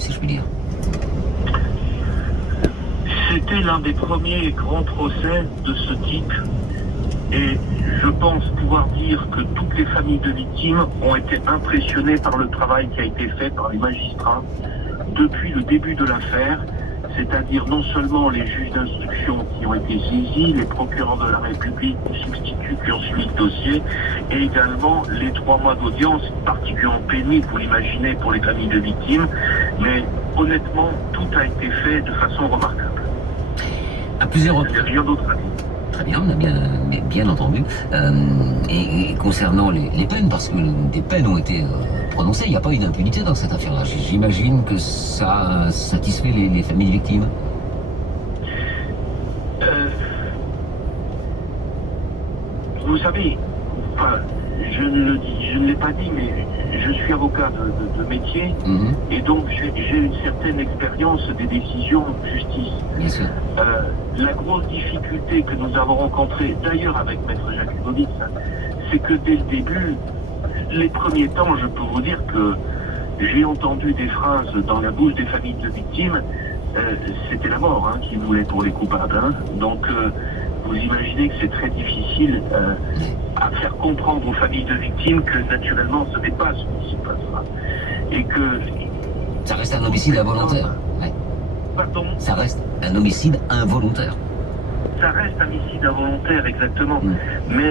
si je puis dire. C'était l'un des premiers grands procès de ce type et je pense pouvoir dire que toutes les familles de victimes ont été impressionnées par le travail qui a été fait par les magistrats depuis le début de l'affaire, c'est-à-dire non seulement les juges d'instruction qui ont été saisis, les procureurs de la République, les substituts qui ont suivi le dossier, et également les 3 mois d'audience, particulièrement pénibles, vous l'imaginez, pour les familles de victimes, mais honnêtement, tout a été fait de façon remarquable. À plusieurs Il n'y a reprises. rien d'autre à dire. Très bien, on a bien entendu. Et concernant les peines, parce que des peines ont été prononcées, il n'y a pas eu d'impunité dans cette affaire-là. J'imagine que ça satisfait les familles victimes. Vous savez, enfin, je ne l'ai pas dit, mais je suis avocat de métier, et donc j'ai une certaine expérience des décisions de justice. Bien sûr. La grosse difficulté que nous avons rencontrée, d'ailleurs avec Maître Jakubowicz, c'est que dès le début, les premiers temps, je peux vous dire que j'ai entendu des phrases dans la bouche des familles de victimes, c'était la mort qu'ils voulaient pour les coupables. Donc vous imaginez que c'est très difficile à faire comprendre aux familles de victimes que naturellement ce n'est pas ce qui se passera. Et que... Ça reste un homicide involontaire. Ouais. Pardon ? Ça reste un homicide involontaire. Ça reste un homicide involontaire, exactement. Mais